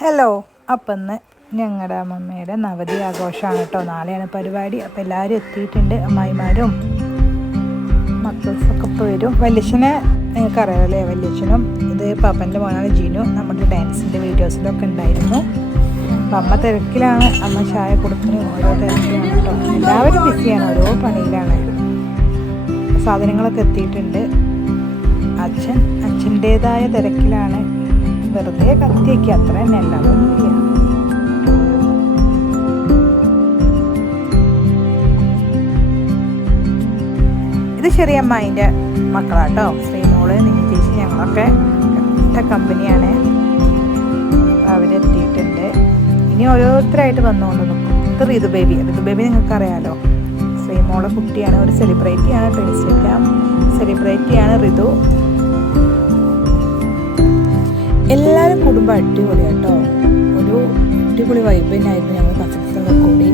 Hello, അപ്പം ഇന്ന് ഞങ്ങളുടെ അമ്മമ്മയുടെ നവതി ആഘോഷമാണ് കേട്ടോ. നാളെയാണ് പരിപാടി. അപ്പോൾ എല്ലാവരും എത്തിയിട്ടുണ്ട്. അമ്മായിമാരും മക്കൾസൊക്കെ ഇപ്പോൾ വരും. വല്യച്ഛനെ നിങ്ങൾക്ക് അറിയാമല്ലേ, വല്യച്ഛനും ഇത് പാപ്പൻ്റെ മോനാണ് ജിനു. നമ്മുടെ ഡാൻസിൻ്റെ വീഡിയോസിലൊക്കെ ഉണ്ടായിരുന്നു. അപ്പം അമ്മ തിരക്കിലാണ്, അമ്മ ചായ കൊടുക്കുന്നു, ഓരോ തിരക്കിലാണ് കേട്ടോ. എല്ലാവരും ബിസിയാണ്, ഓരോ പണിയിലാണ്. സാധനങ്ങളൊക്കെ എത്തിയിട്ടുണ്ട്. അച്ഛൻ്റേതായ തിരക്കിലാണ്. വെറുതെ കത്തിയൊക്കെ അത്ര തന്നെ, അല്ലാതൊന്നുമില്ല. ഇത് ചെറിയമ്മേൻ്റെ മക്കളാട്ടോ, ശ്രീമോള്, നിമി ചേച്ചി, ഞങ്ങളൊക്കെ ഒറ്റ കമ്പനിയാണ്. അവരെത്തിയിട്ടുണ്ട്. ഇനി ഓരോരുത്തരായിട്ട് വന്നുകൊണ്ട് നിൽക്കും. ഇത് ഋതു ബേബി നിങ്ങൾക്ക് അറിയാലോ, ശ്രീമോളെ കുട്ടിയാണ്. ഒരു സെലിബ്രിറ്റിയാണ്, ഇൻസ്റ്റഗ്രാം സെലിബ്രിറ്റിയാണ് ഋതു. എല്ലാവരും കുടുംബം അടിപൊളി കേട്ടോ. ഒരു അടിപൊളി വൈബ് തന്നെയായിരുന്നു ഞങ്ങൾ കസിൻസൊക്കെ കൂടി.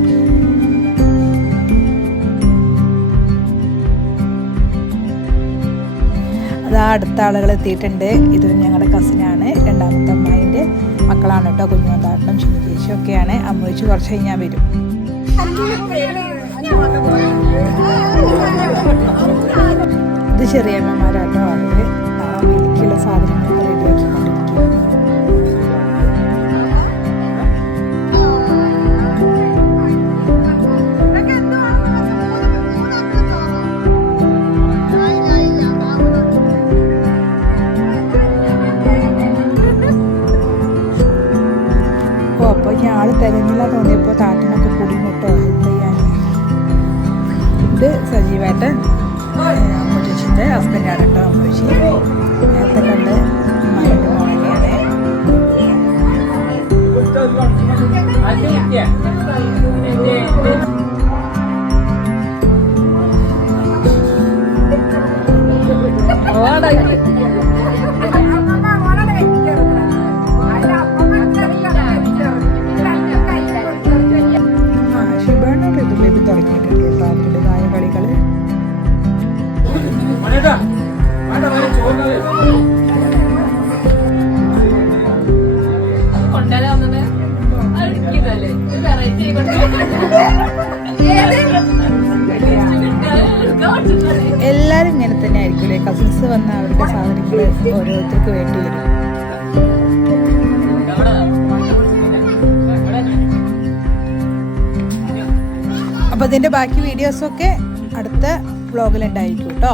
അതാ അടുത്ത ആളുകൾ എത്തിയിട്ടുണ്ട്. ഇതും ഞങ്ങളുടെ കസിനാണ്, രണ്ടാമത്തെ അമ്മായിൻ്റെ മക്കളാണ് കേട്ടോ. കുഞ്ഞുമന്താട്ടനും ശിവചേച്ചിയും ഒക്കെയാണ്. അമ്മ വെച്ച് കുറച്ച് കഴിഞ്ഞാൽ വരും. ഇത് ചെറിയമ്മമാരാട്ടോ. അവർ നാളെ വീട്ടിലുള്ള സാധനങ്ങളൊക്കെ റെഡിയാക്കിക്കൊണ്ടിരിക്കും. അപ്പോൾ ഞാൻ തിരഞ്ഞില്ല തോന്നിയപ്പോൾ താറ്റിനൊക്കെ കൂടി മുട്ടോ ഹെൽപ്പ് ചെയ്യാൻ. ഇത് സജീവായിട്ട് അമ്മൂച്ചിൻ്റെ ഹസ്ബൻഡാണ് കേട്ടോ. അമ്മൂച്ചി നേരത്തെ കണ്ട് മകൻ്റെ മോനെയാണ്. തുടങ്ങിയിട്ടുണ്ട് കേട്ടോ അവരുടേതായ കളികൾ. എല്ലാരും ഇങ്ങനെ തന്നെ ആയിരിക്കും. കസിൻസ് വന്ന അവരുടെ സാധനങ്ങൾ ഓരോരുത്തർക്ക് വേണ്ടി വരും. അപ്പോൾ ഇതിൻ്റെ ബാക്കി വീഡിയോസൊക്കെ അടുത്ത വ്ളോഗിലുണ്ടായിരിക്കും കേട്ടോ.